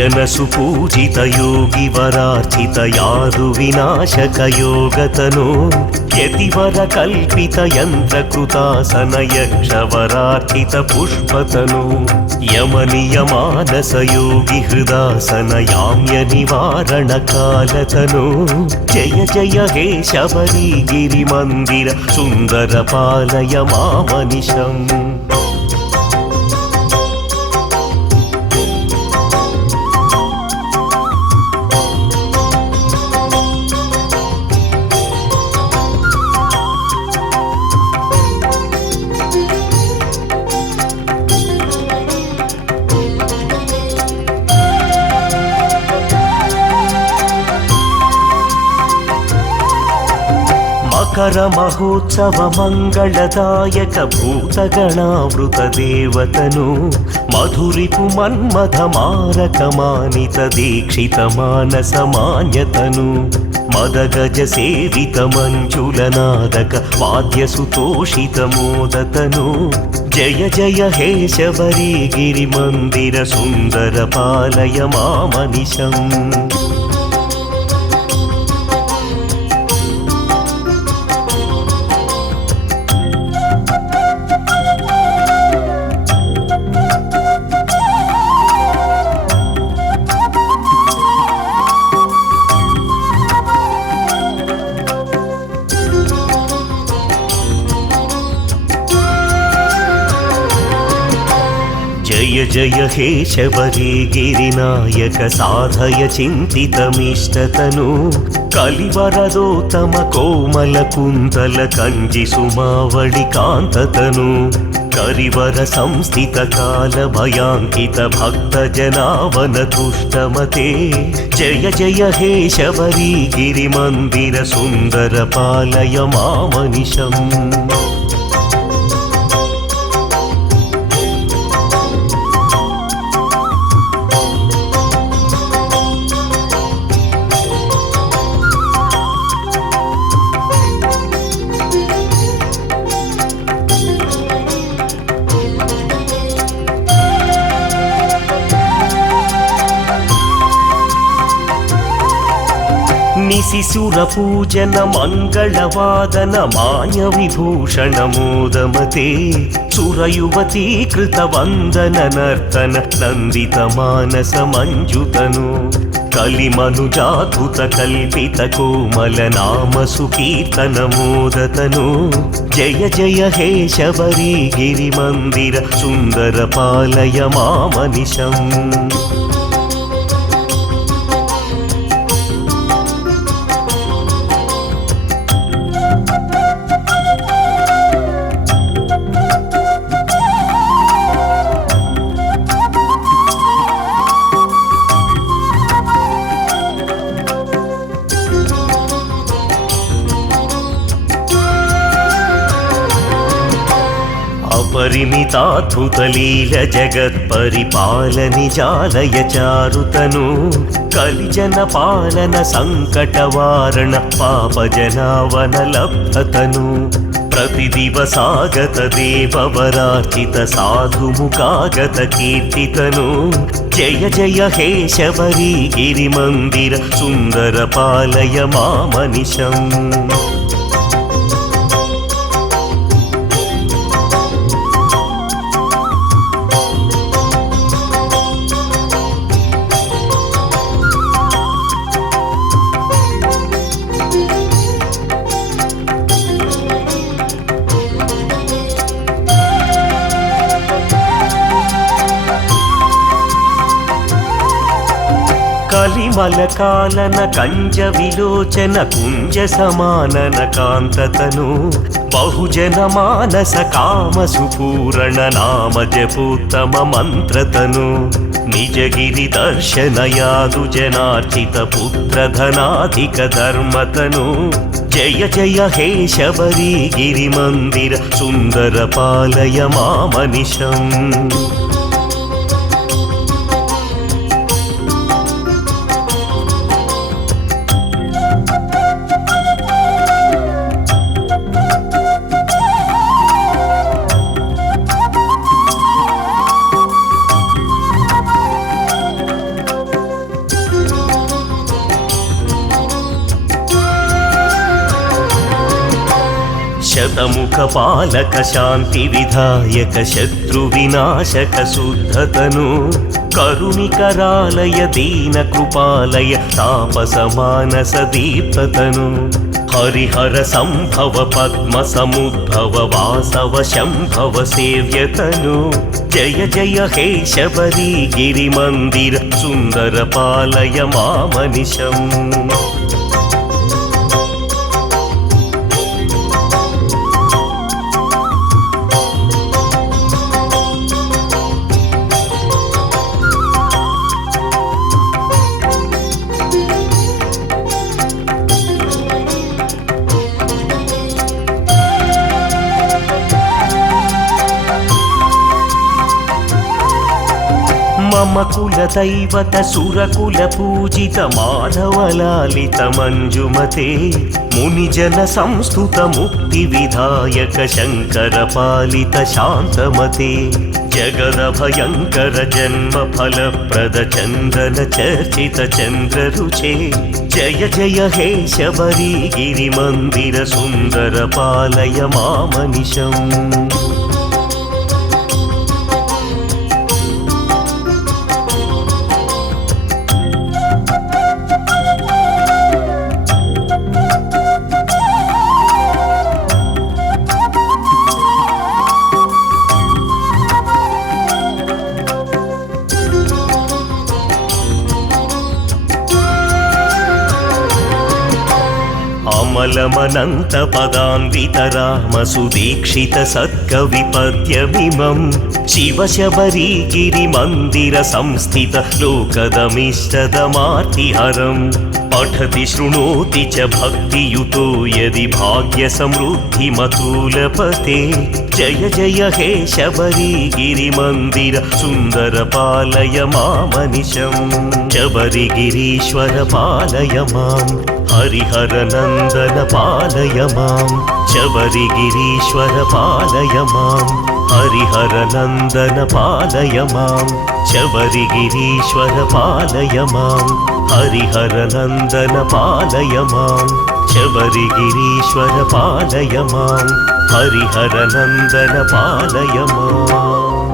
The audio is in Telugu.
जन सुपूजित योगी वरार्चित यादु विनाशक योगतनो यतिवर कल्पित यंत्रकृतासन यक्ष वरार्चित पुष्पतनु यमनियमानस योगी हृदासन याम्य निवारण कालतनु जय जय हे शबरी गिरि मंदिर सुंदर पालय मामनिशम् मकर महोत्सव मंगलदायक भूतगणावृत देवतनु मधुरिपु मन्मथ मारक मानित दीक्षित मानस मान्यतनु मदगज सेवित मंजुलनादक वाद्य सुतोषित मोदतनु जय जय हे शबरी गिरि मंदिर सुंदर पालय मामनिशम् जय जय हे शबरी गिरिनायक साधय चिन्तितमिष्टतनु कलिवरदोत्तम कोमल कुन्तल कंजि सुमावळि कान्ततनु करिवर संस्थित काल भयांकित भक्त जनावन तुष्टमते जय जय हे शबरी गिरि मंदिर सुंदर पालय मामनिशम् निशिसुर पूजन मंगलवादन मान्य विभूषण मोदमते सुरयुवती कृत वंदन नर्तन नंदित मानस मंजुतनु कलिमनुजाधुत कल्पित कोमल नाम सुकीर्तन मोदतनु जय जय हे शबरी गिरि मंदिर सुंदर पालय मामनिशम् परिमिताद्भुतलील जगत् परिपालनि जालय चारुतनु कलिजन पालन संकटवारण पापजनावन लब्धतनु प्रतिदिवसागत देववरार्चित साधुमुखागत कीर्तितनु जय जय हे शबरी गिरि मंदिर सुंदर पालय मामनिशम् कलिमलकालन कंज विलोचन कुंज समानन कांततनु बहुजन मानस काम सुपूर्ण नाम जपोत्तम मंत्रतनु निज गिरि दर्शन यादु जनार्चित पुत्र धनाधिक धर्मतनु जय जय हे शबरी गिरि मंदिर सुंदर पालय मामनिशम् శతముఖ పాలక శాంతి విధాయక శత్రు వినాశక శుద్ధతను కరుణికరాలయ దీన కృపాలయ తాపస మానస దీప్తతను హరిహర సంభవ పద్మ సముద్భవ వాసవ శంభవ సేవ్యతను జయ జయ హే శబరి గిరి మందిర సుందర పాలయ మామనిశం మమ కుల దైవత సురకుల పూజిత మాధవలాలిత మంజుమతే మునిజన సంస్థుత ముక్తి విధాయక శంకర పాలిత శాంతమతే జగద భయంకర జన్మ ఫలప్రద చందన చర్చిత చంద్ర రుచే జయ జయ హే శబరి గిరి మందిర సుందర పాలయ మామనిశం అమలమనంత పదాన్విత రామ సుదీక్షిత సత్కవి పద్యమిమం శివ శబరి గిరి మందిర సంస్థిత లోకదమిష్టదమార్తిహరం పఠతి శృణోతి చ భక్తియుతో యది భాగ్య సమృద్ధి మతూలపతే జయ జయ హే శబరి గిరి మందిర సుందర పాలయ మామనిశం శబరి గిరీశ్వర పాలయ మాం హరిహర నందన పాలయ మాం శబరి గిరీశ్వర పాలయ మాం హరిహర నందన పాలయ మాం శబరి గిరీశ్వర పాలయ మాం హరిహర నందన పాలయ మాం శబరి గిరీశ్వర పాలయ మాం హరిహర నందన పాలయ మాం